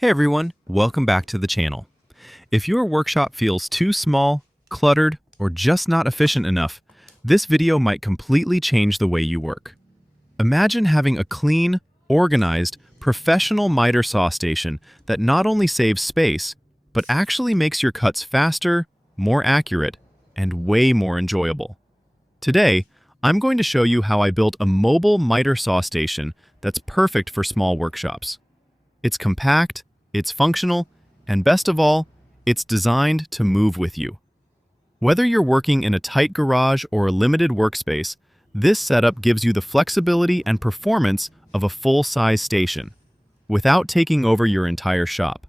Hey everyone, welcome back to the channel. If your workshop feels too small, cluttered, or just not efficient enough, this video might completely change the way you work. Imagine having a clean, organized, professional miter saw station that not only saves space, but actually makes your cuts faster, more accurate, and way more enjoyable. Today, I'm going to show you how I built a mobile miter saw station that's perfect for small workshops. It's compact, it's functional, and best of all, it's designed to move with you. Whether you're working in a tight garage or a limited workspace, this setup gives you the flexibility and performance of a full-size station, without taking over your entire shop.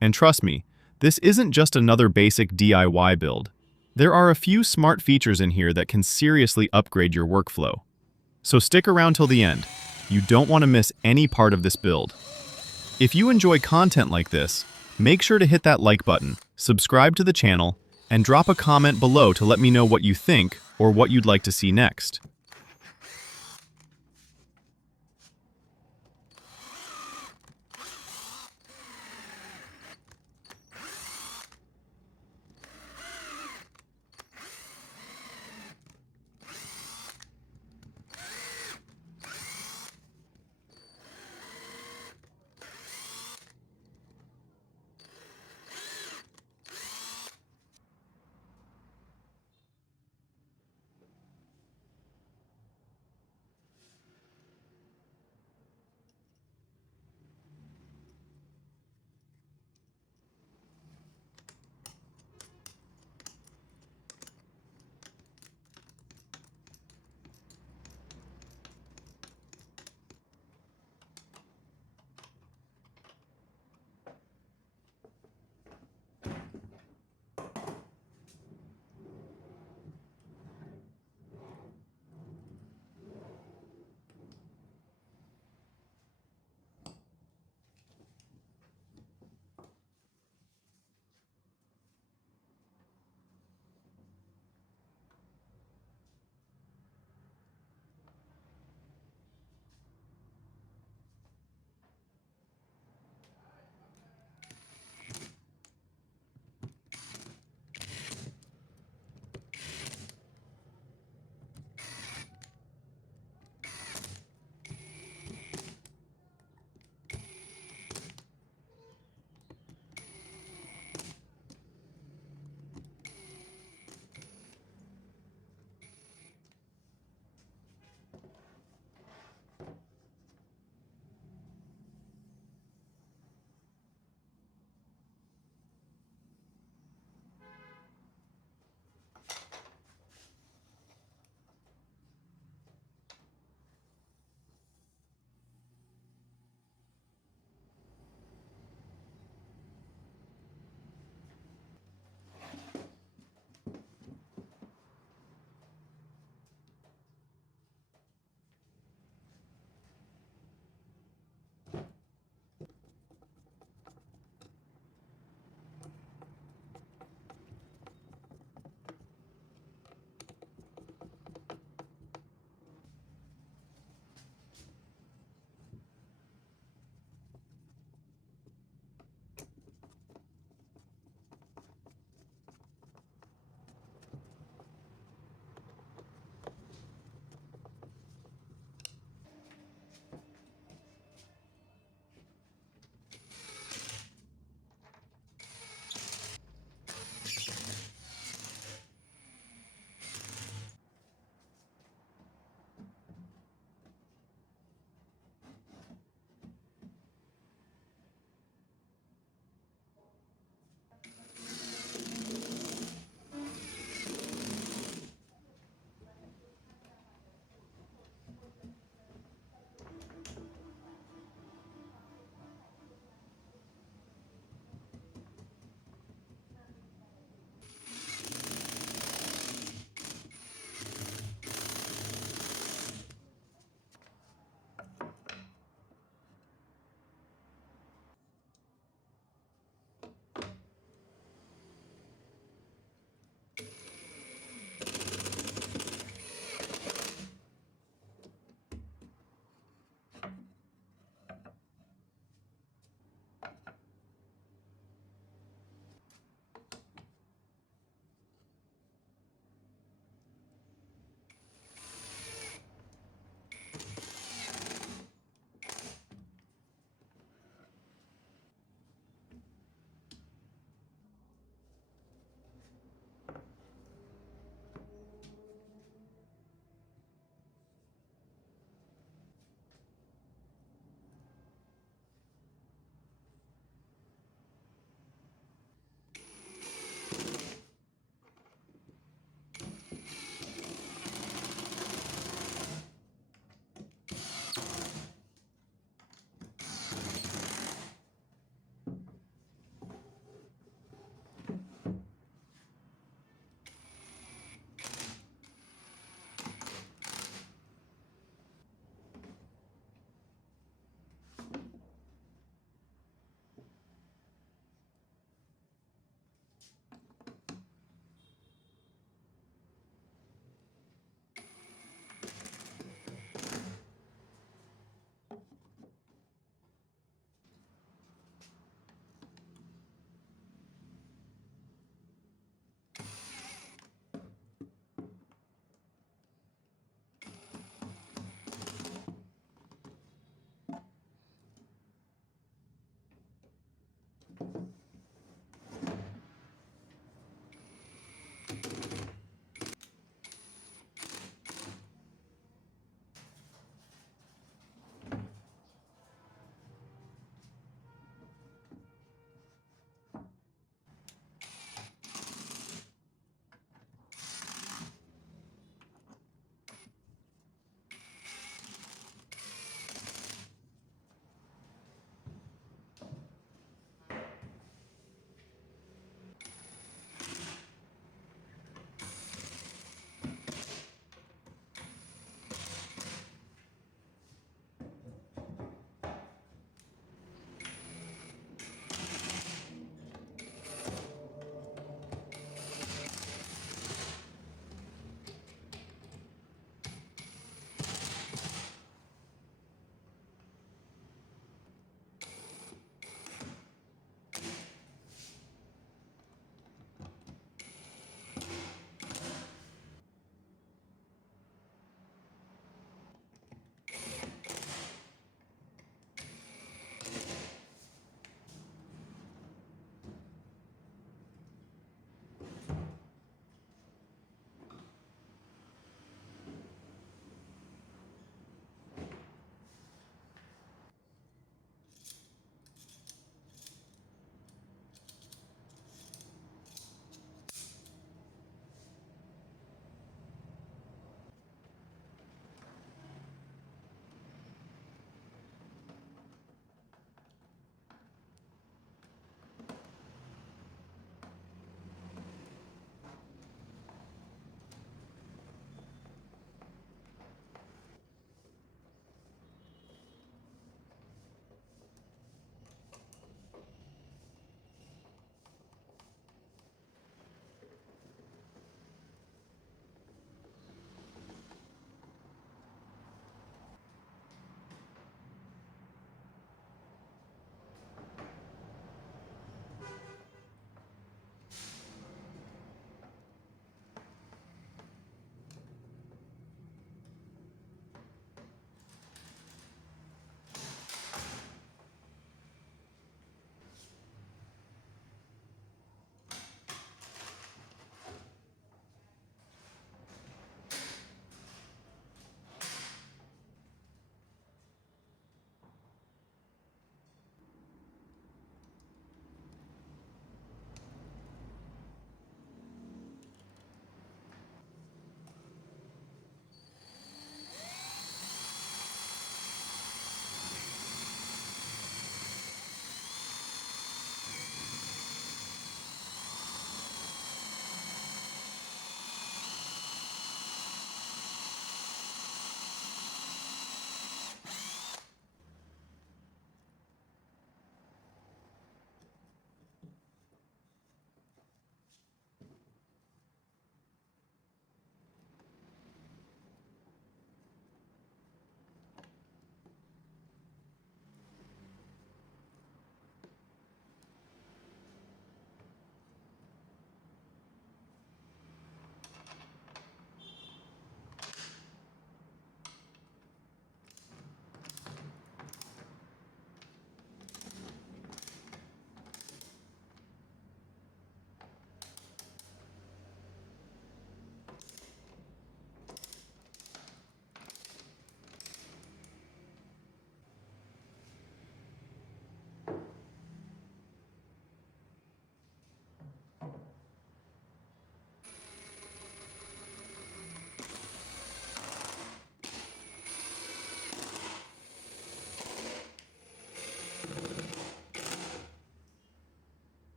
And trust me, this isn't just another basic DIY build. There are a few smart features in here that can seriously upgrade your workflow. So stick around till the end. You don't want to miss any part of this build. If you enjoy content like this, make sure to hit that like button, subscribe to the channel, and drop a comment below to let me know what you think or what you'd like to see next.